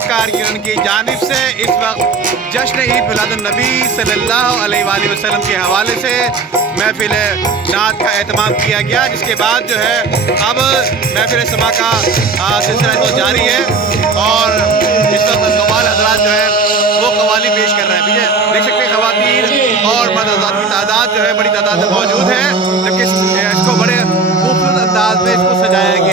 आपकार किरण की जानिब से इस वक्त जश्न ईद मिलादुन्नबी सल्लल्लाहु अलैहि वसल्लम के हवाले से महफिल नात का एहतमाम किया गया, जिसके बाद जो है अब महफिल समा का सिलसिला तो जारी है और इस वक्त कव्वाल हज़रात जो है वो कव्वाली पेश कर रहे हैं। भैया देख सकते हैं ख़वातीन और मर्द हज़रात की तादाद जो है बड़ी तादाद में मौजूद है, जबकि इसको बड़े खूबसूरत अंदाज में इसको सजाया गया।